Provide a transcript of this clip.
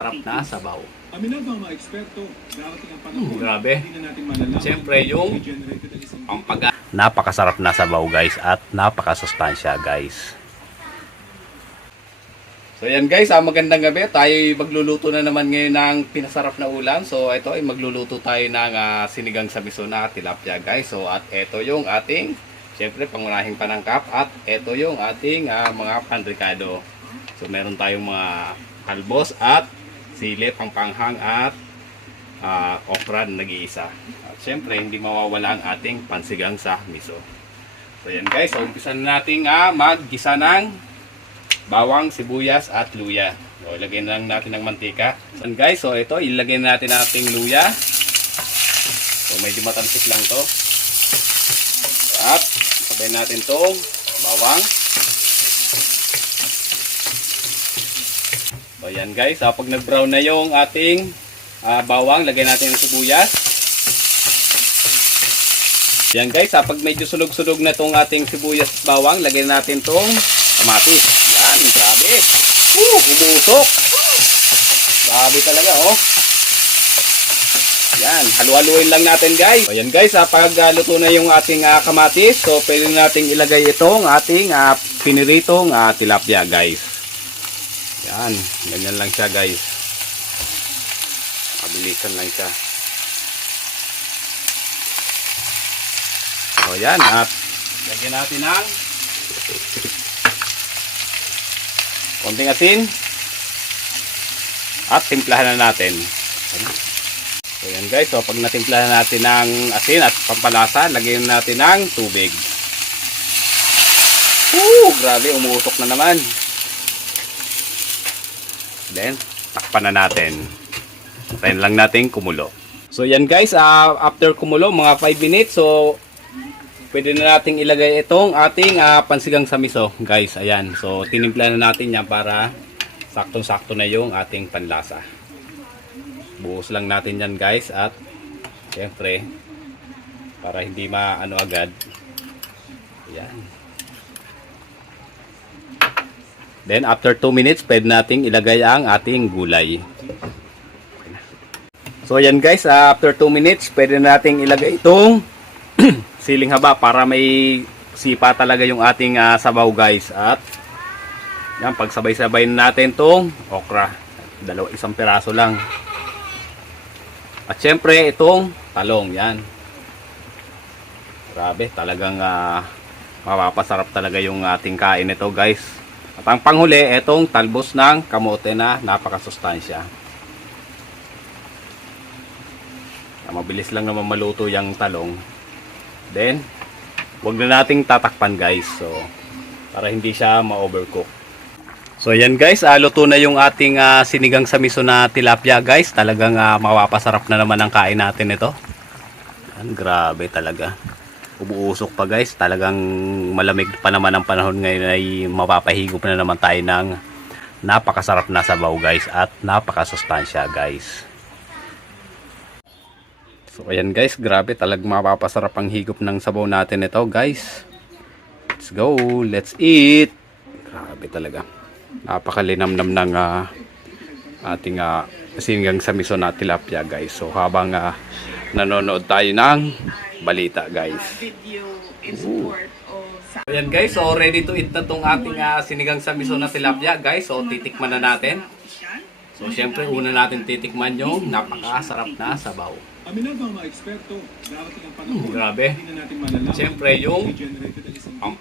Sarap na sabaw. Aminado ang mga eksperto, darating ang panahon, Grabe. hindi na natin malalaman Siyempre, yung pag Napakasarap na sabaw guys at napakasustansya guys. So yan guys, ah, magandang gabi. Tayo ay magluluto na naman ngayon ng pinasarap na ulam. So ito ay magluluto tayo ng ah, sinigang sa miso na tilapia guys. So at ito yung ating, syempre pangunahing panangkap at ito yung ating ah, mga panrikado. So meron tayong mga kalbos at sili, pangpanghang at uh, okra na nag-iisa. At syempre, hindi mawawala ang ating pansigang sa miso. So yan guys, so umpisa na natin ah, maggisa ng bawang, sibuyas at luya. So ilagay na lang natin ng mantika. So guys, so ito, ilagay na natin ating luya. So medyo matansik lang to. At sabay natin tong bawang. So yan guys, ah, pag nag-brown na yung ating ah, bawang, lagay natin yung sibuyas. Yan guys, ah, pag medyo sulog-sulog na tong ating sibuyas at bawang, lagay natin tong kamatis. Yan, grabe. Uh, umusok. Grabe talaga, oh. Yan, halu-haluin lang natin guys. So, yan guys, ah, pag ah, luto na yung ating ah, kamatis, so pwede nating ilagay itong ating ah, piniritong ah, tilapia guys. Yan, ganyan lang siya guys. Mabilisan lang siya. So yan, at lagyan natin ng konting asin at timplahan na natin. So yan guys, so pag natimplahan natin ng asin at pampalasa, lagyan natin ng tubig. Woo! Grabe, umuusok na naman. Then, takpan na natin. Tayin lang natin kumulo. So yan guys, ah, after kumulo, mga 5 minutes, so pwede na nating ilagay itong ating ah, pansigang sa miso. Guys, ayan. So tinimpla na natin yan para saktong-sakto na yung ating panlasa. Buhos lang natin yan guys at syempre para hindi maano agad. Ayan. Then after 2 minutes, pwede nating ilagay ang ating gulay. So yan guys, ah, after 2 minutes, pwede nating ilagay itong siling haba para may sipa talaga yung ating ah, sabaw guys. At yan, pagsabay-sabay natin tong okra. Dalawa, isang piraso lang. At syempre itong talong, yan. Grabe, talagang ah, mapapasarap talaga yung ating kain nito guys. At ang panghuli, itong talbos ng kamote na napakasustansya. Ah, Mabilis lang naman maluto yung talong. Then, wag na nating tatakpan guys. So, para hindi siya ma-overcook. So, yan guys. ah, luto na yung ating ah, sinigang sa miso na tilapia guys. Talagang uh, mapapasarap na naman ang kain natin ito. Yan, grabe talaga. Umuusok pa guys. Talagang malamig pa naman ang panahon ngayon ay mapapahigop na naman tayo ng napakasarap na sabaw guys at napakasustansya guys. So ayan guys, grabe talagang mapapasarap ang higop ng sabaw natin ito guys. Let's go, let's eat. Grabe talaga. Napakalinamnam ng ah, ating uh, sinigang sa miso na tilapia guys. So habang ah, nanonood tayo ng balita guys. video in support of sa- Ayan guys, so ready to eat na tong ating ah, sinigang sa miso na tilapia guys. So titikman na natin. So syempre una natin titikman yung napakasarap na sabaw. Aminado ang mga eksperto, darating ang panahon, Grabe. na natin malalaman Siyempre, yung kung